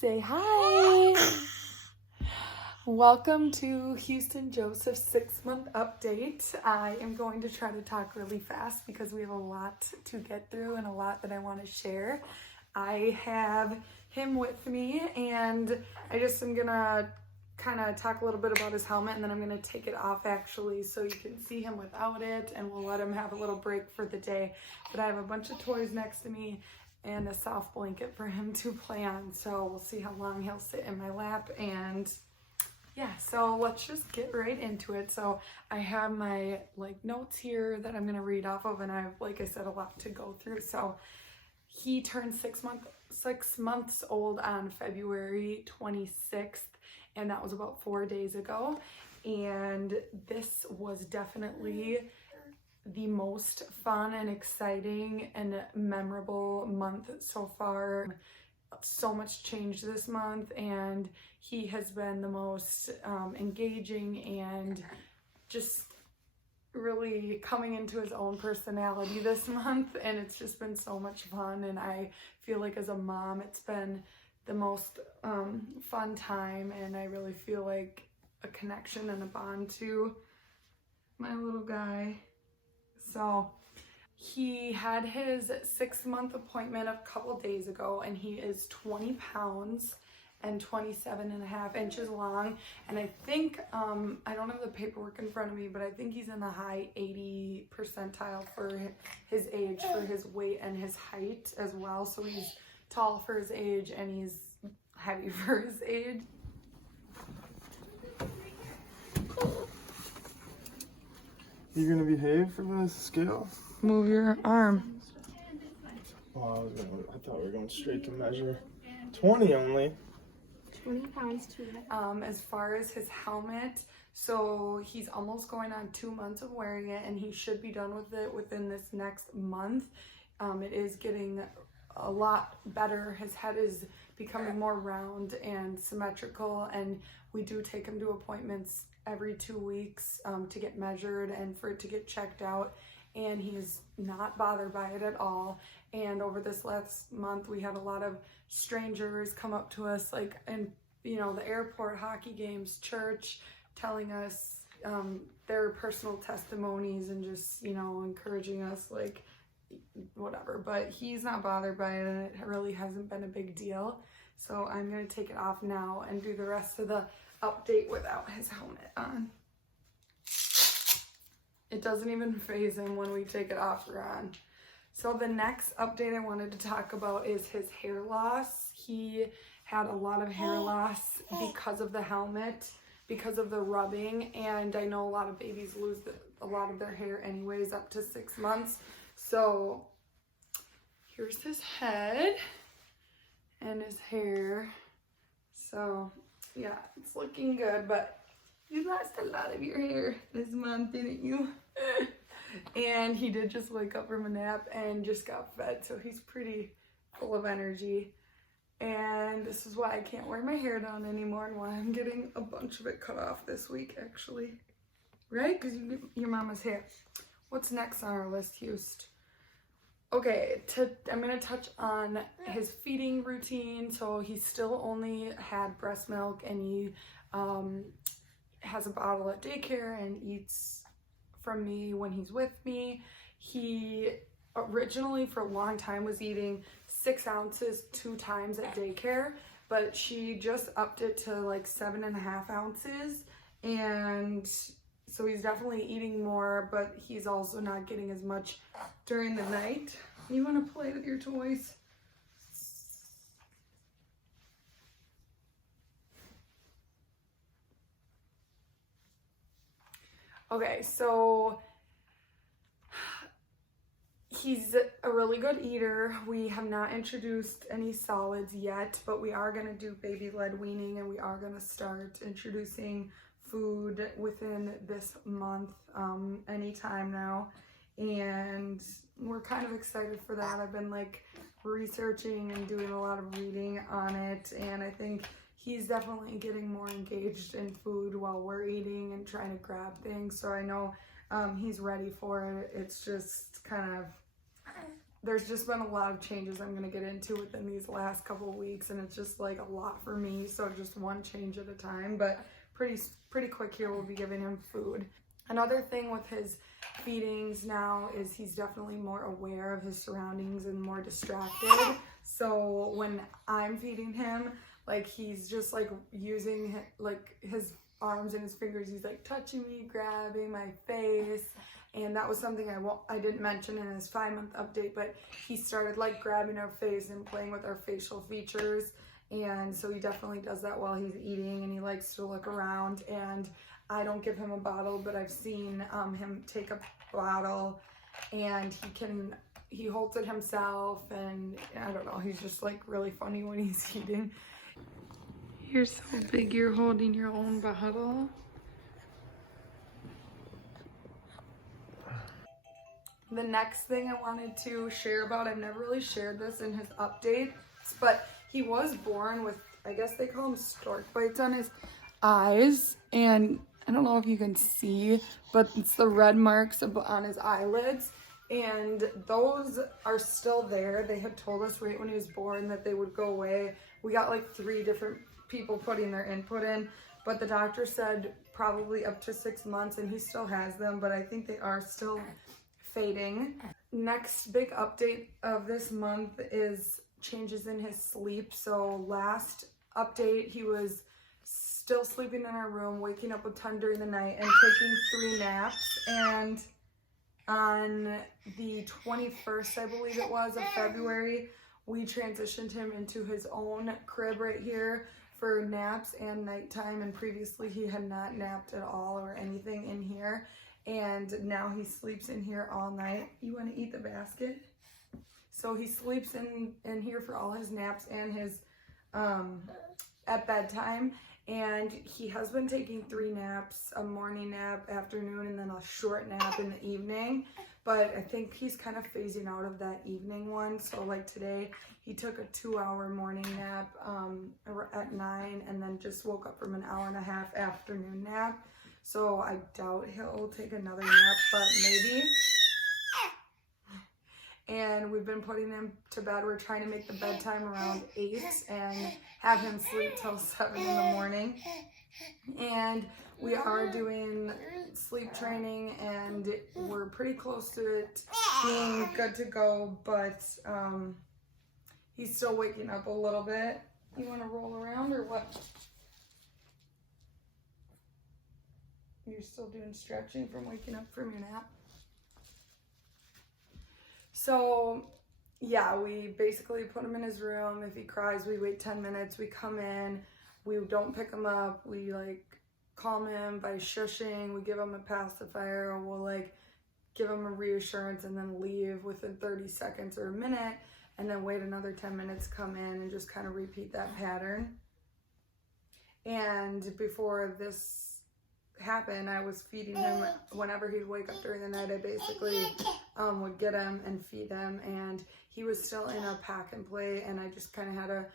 Say hi. Welcome to Houston Joseph's 6-month update. I am going to try to talk really fast because we have a lot to get through and a lot that I want to share. I have him with me and I just am gonna kind of talk a little bit about his helmet and then I'm gonna take it off actually so you can see him without it, and we'll let him have a little break for the day. But I have a bunch of toys next to me and a soft blanket for him to play on, so we'll see how long he'll sit in my lap. And yeah, so let's just get right into it. So I have my notes here that I'm gonna read off of, and I have, like I said, a lot to go through. So he turned 6 months old on February 26th, and that was about 4 days ago. And this was definitely the most fun and exciting and memorable month so far. So much changed this month, and he has been the most engaging and just really coming into his own personality this month, and it's just been so much fun. And I feel like as a mom it's been the most fun time, and I really feel like a connection and a bond to my little guy. So he had his 6-month appointment a couple days ago, and he is 20 pounds and 27.5 inches long. And I think, I don't have the paperwork in front of me, but I think he's in the high 80 percentile for his age, for his weight and his height as well. So he's tall for his age and he's heavy for his age. You gonna behave for the scale? Move your arm. Oh, I thought we were going straight to measure. 20 only. 20 pounds too much. As far as his helmet, so he's almost going on 2 months of wearing it, and he should be done with it within this next month. It is getting a lot better. His head is becoming more round and symmetrical, and we do take him to appointments every 2 weeks to get measured and for it to get checked out, and he's not bothered by it at all. And over this last month we had a lot of strangers come up to us, like in the airport, hockey games, church, telling us their personal testimonies and just encouraging us, like whatever. But he's not bothered by it, and it really hasn't been a big deal. So I'm going to take it off now and do the rest of the update without his helmet on. It doesn't even faze him when we take it off or on. So the next update I wanted to talk about is his hair loss. He had a lot of hair loss because of the helmet, because of the rubbing, and I know a lot of babies lose a lot of their hair anyways up to 6 months. So here's his head and his hair. So yeah, it's looking good, but you lost a lot of your hair this month, didn't you? And he did just wake up from a nap and just got fed, so he's pretty full of energy. And this is why I can't wear my hair down anymore, and why I'm getting a bunch of it cut off this week, actually. Right? Because you get your mama's hair. What's next on our list, Houston? Okay, I'm going to touch on his feeding routine. So he still only had breast milk, and he has a bottle at daycare and eats from me when he's with me. He originally for a long time was eating 6 ounces 2 times at daycare, but she just upped it to like 7.5 ounces, and so he's definitely eating more, but he's also not getting as much during the night. You want to play with your toys? Okay, so he's a really good eater. We have not introduced any solids yet, but we are going to do baby-led weaning, and we are going to start introducing food within this month, anytime now. And we're kind of excited for that. I've been researching and doing a lot of reading on it, and I think he's definitely getting more engaged in food while we're eating and trying to grab things. So I know he's ready for it. It's just kind of there's just been a lot of changes I'm gonna get into within these last couple of weeks, and it's just like a lot for me, so just one change at a time, but pretty quick here we'll be giving him food. Another thing with his feedings now is he's definitely more aware of his surroundings and more distracted. So when I'm feeding him, like he's just like using like his arms and his fingers, he's like touching me, grabbing my face. And that was something I didn't mention in his 5-month update, but he started like grabbing our face and playing with our facial features. And so he definitely does that while he's eating, and he likes to look around. And I don't give him a bottle, but I've seen him take a bottle, and he holds it himself, and I don't know, he's just like really funny when he's eating. You're so big, you're holding your own bottle. The next thing I wanted to share about, I've never really shared this in his updates, but he was born with, I guess they call them stork bites on his eyes, and I don't know if you can see, but it's the red marks on his eyelids, and those are still there. They had told us right when he was born that they would go away. We got like 3 different people putting their input in, but the doctor said probably up to 6 months, and he still has them, but I think they are still fading. Next big update of this month is changes in his sleep. So last update, he was still sleeping in our room, waking up a ton during the night and taking 3 naps. And on the 21st, I believe it was, of February, we transitioned him into his own crib right here for naps and nighttime. And previously he had not napped at all or anything in here. And now he sleeps in here all night. You want to eat the basket? So he sleeps in here for all his naps and his at bedtime. And he has been taking 3 naps, a morning nap, afternoon, and then a short nap in the evening. But I think he's kind of phasing out of that evening one. So like today, he took a 2-hour morning nap at 9, and then just woke up from an 1.5-hour afternoon nap. So I doubt he'll take another nap, but maybe. And we've been putting him to bed. We're trying to make the bedtime around 8 and have him sleep till 7 in the morning. And we are doing sleep training, and we're pretty close to it being good to go, but he's still waking up a little bit. You want to roll around or what? You're still doing stretching from waking up from your nap? So yeah, we basically put him in his room. If he cries, we wait 10 minutes. We come in, we don't pick him up. We like calm him by shushing. We give him a pacifier, or we'll like give him a reassurance and then leave within 30 seconds or a minute, and then wait another 10 minutes, come in, and just kind of repeat that pattern. And before this happened, I was feeding him whenever he'd wake up during the night. I basically would get him and feed him, and he was still in a pack and play. And I just kind of had a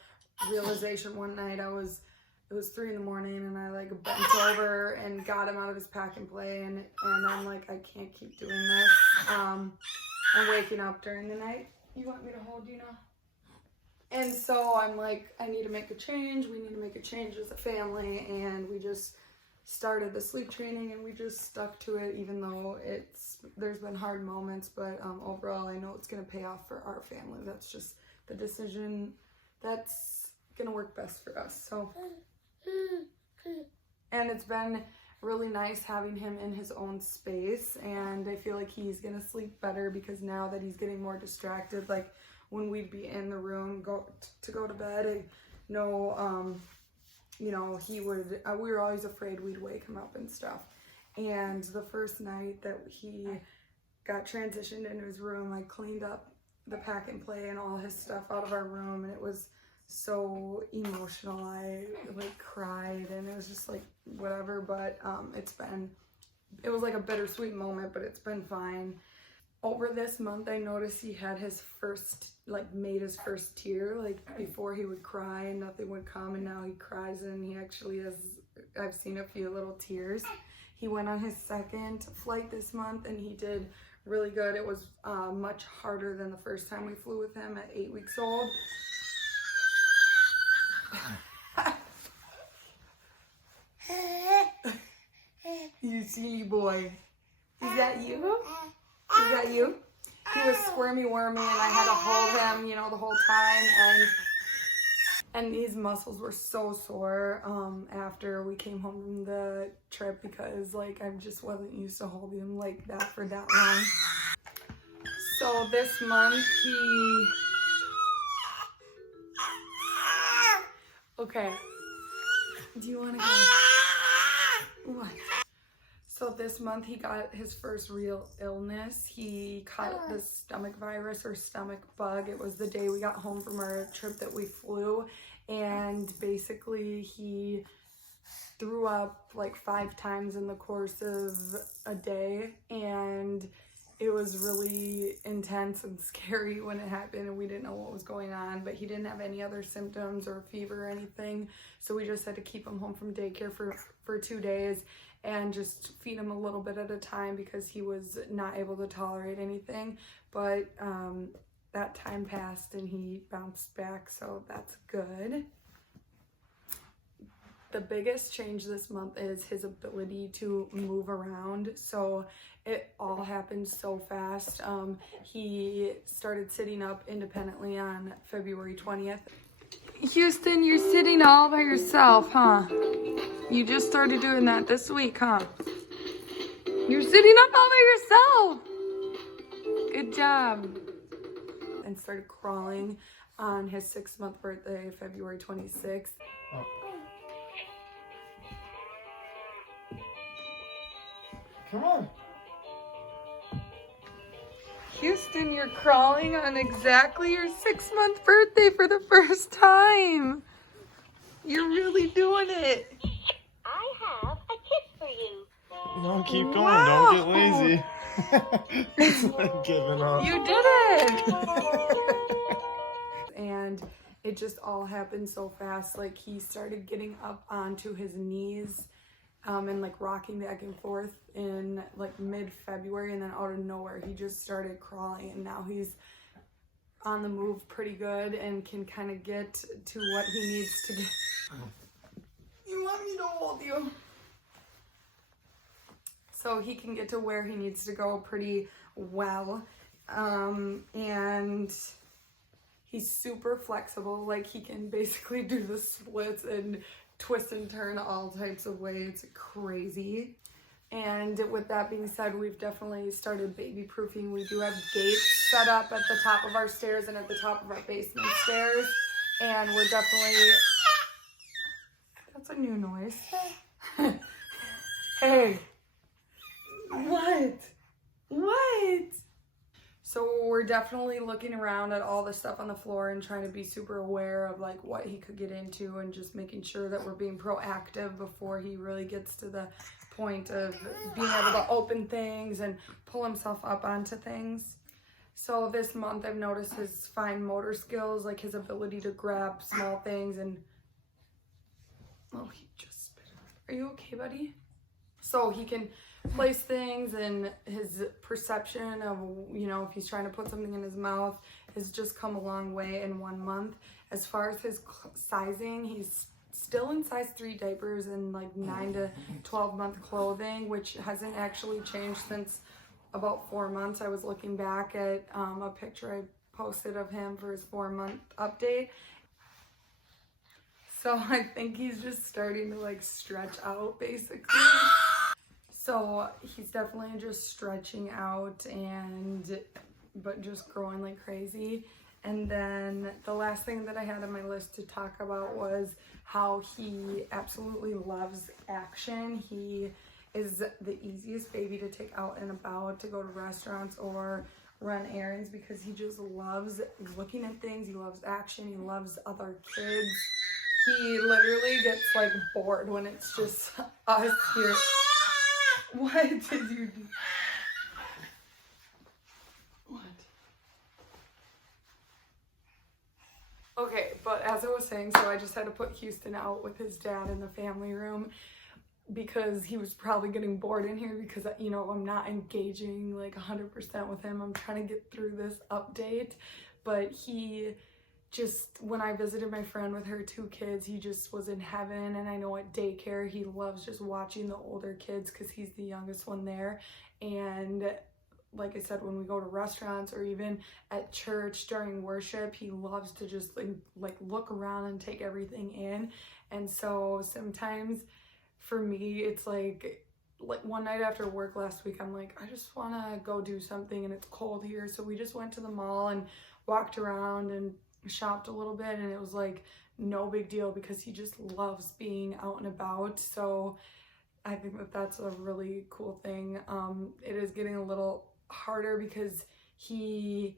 realization one night. It was 3 in the morning, and I like bent over and got him out of his pack and play, and I'm like, I can't keep doing this. I'm waking up during the night. You want me to hold you now? And so I'm like, I need to make a change. We need to make a change as a family, and we just started the sleep training, and we just stuck to it, even though there's been hard moments, but overall I know it's going to pay off for our family. That's just the decision that's going to work best for us. So, and it's been really nice having him in his own space, and I feel like he's going to sleep better because now that he's getting more distracted, like when we'd be in the room to go to bed, I know you know, he would, we were always afraid we'd wake him up and stuff. And the first night that he got transitioned into his room, I cleaned up the pack and play and all his stuff out of our room, and it was so emotional. I like cried, and it was just like whatever, but it was like a bittersweet moment, but it's been fine. Over this month, I noticed he had made his first tear. Like before he would cry and nothing would come, and now he cries, and he actually has, I've seen a few little tears. He went on his 2nd flight this month, and he did really good. It was much harder than the first time we flew with him at 8 weeks old. You silly boy. Is that you? Is that you? He was squirmy wormy and I had to hold him, you know, the whole time, and his muscles were so sore after we came home from the trip because like I just wasn't used to holding him like that for that long. So this month okay. Do you want to go? What? So this month he got his first real illness. He caught the stomach virus or stomach bug. It was the day we got home from our trip that we flew, and basically he threw up like 5 times in the course of a day, and it was really intense and scary when it happened, and we didn't know what was going on, but he didn't have any other symptoms or fever or anything, so we just had to keep him home from daycare for 2 days and just feed him a little bit at a time because he was not able to tolerate anything. But that time passed and he bounced back, so that's good. The biggest change this month is his ability to move around. So it all happened so fast. He started sitting up independently on February 20th. Houston, you're sitting all by yourself, huh? You just started doing that this week, huh? You're sitting up all by yourself. Good job. And started crawling on his 6-month birthday, February 26th. Oh. Come on. Houston, you're crawling on exactly your 6-month birthday for the first time. You're really doing it. I have a kiss for you. No, keep going. Wow. Don't get lazy. It's like giving up. You did it. And it just all happened so fast. Like he started getting up onto his knees and like rocking back and forth in like mid-February, and then out of nowhere he just started crawling, and now he's on the move pretty good and can kind of get to what he needs to get. You want me to hold you? So he can get to where he needs to go pretty well, and he's super flexible. Like he can basically do the splits and twist and turn all types of ways. It's crazy. And with that being said, we've definitely started baby proofing. We do have gates set up at the top of our stairs and at the top of our basement stairs, and we're definitely, that's a new noise. Hey, what? So we're definitely looking around at all the stuff on the floor and trying to be super aware of like what he could get into, and just making sure that we're being proactive before he really gets to the point of being able to open things and pull himself up onto things. So this month I've noticed his fine motor skills, like his ability to grab small things and, oh, he just spit it. Are you okay, buddy? So he can place things, and his perception of, you know, if he's trying to put something in his mouth has just come a long way in 1 month. As far as his sizing, he's still in size 3 diapers and like 9 to 12 month clothing, which hasn't actually changed since about 4 months. I was looking back at a picture I posted of him for his 4-month update. So I think he's just starting to like stretch out basically. So he's definitely just stretching out but just growing like crazy. And then the last thing that I had on my list to talk about was how he absolutely loves action. He is the easiest baby to take out and about, to go to restaurants or run errands, because he just loves looking at things. He loves action. He loves other kids. He literally gets like bored when it's just us here. What did you do? What? Okay, but as I was saying, so I just had to put Houston out with his dad in the family room. because he was probably getting bored in here because, you know, I'm not engaging like 100% with him. I'm trying to get through this update, but he just, when I visited my friend with her 2 kids, he just was in heaven. And I know at daycare, he loves just watching the older kids because he's the youngest one there. And like I said, when we go to restaurants or even at church during worship, he loves to just like look around and take everything in. And so sometimes for me, it's like one night after work last week, I'm like, I just want to go do something and it's cold here. So we just went to the mall and walked around and shopped a little bit, and it was like no big deal because he just loves being out and about. So I think that that's a really cool thing. It is getting a little harder because he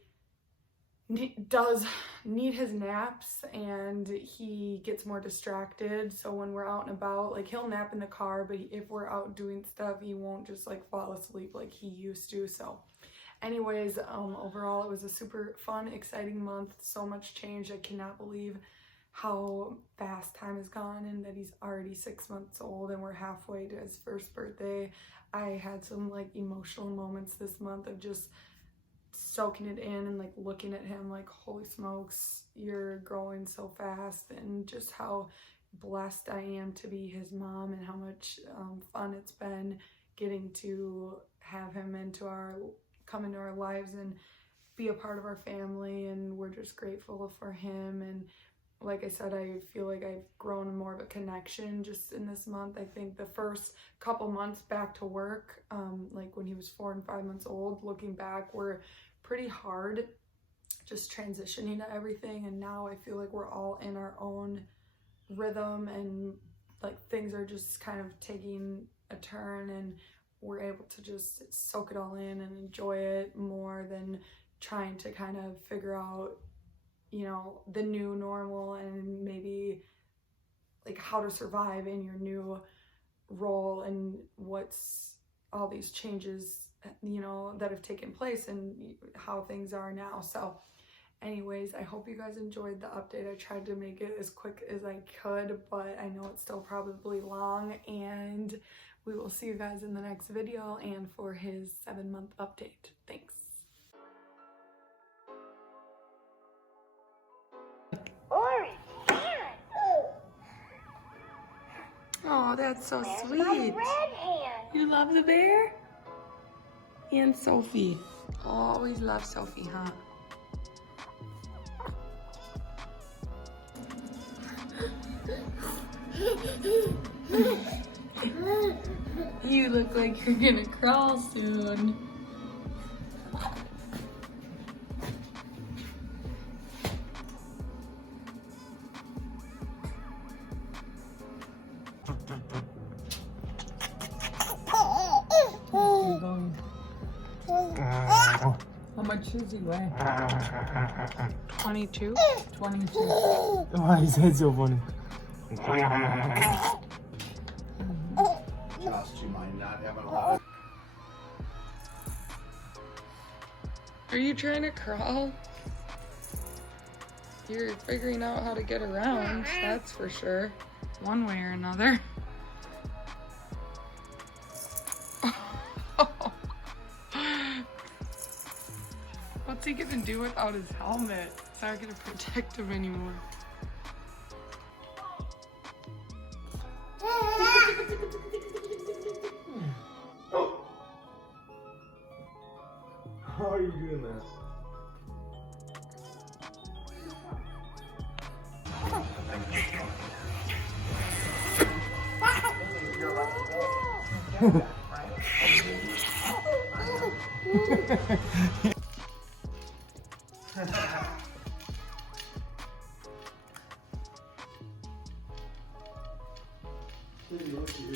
does need his naps and he gets more distracted. So when we're out and about, like he'll nap in the car, but if we're out doing stuff, he won't just like fall asleep like he used to. So anyways, overall it was a super fun, exciting month. So much change. I cannot believe how fast time has gone and that he's already 6 months old and we're halfway to his first birthday. I had some like emotional moments this month of just soaking it in and like looking at him like, holy smokes, you're growing so fast, and just how blessed I am to be his mom and how much fun it's been getting to have him come into our lives and be a part of our family. And we're just grateful for him. And like I said, I feel like I've grown more of a connection just in this month. I think the first couple months back to work, like when he was 4 and 5 months old, looking back, were pretty hard, just transitioning to everything. And now I feel like we're all in our own rhythm and like things are just kind of taking a turn, and we're able to just soak it all in and enjoy it more than trying to kind of figure out, you know, the new normal and maybe like how to survive in your new role and what's all these changes, you know, that have taken place and how things are now. So anyways, I hope you guys enjoyed the update. I tried to make it as quick as I could, but I know it's still probably long, and we will see you guys in the next video and for his 7-month update. Thanks. Orange. Oh, that's so My sweet. red hand. You love the bear? And Sophie. Always love Sophie, huh? You look like you're gonna crawl soon. How much does he weigh? 22? 22. Why is that so funny? Just you might not have a lot. Are you trying to crawl? You're figuring out how to get around, that's for sure. One way or another. What's he gonna do without his helmet? It's not gonna protect him anymore. How are you doing that? Didn't look at you,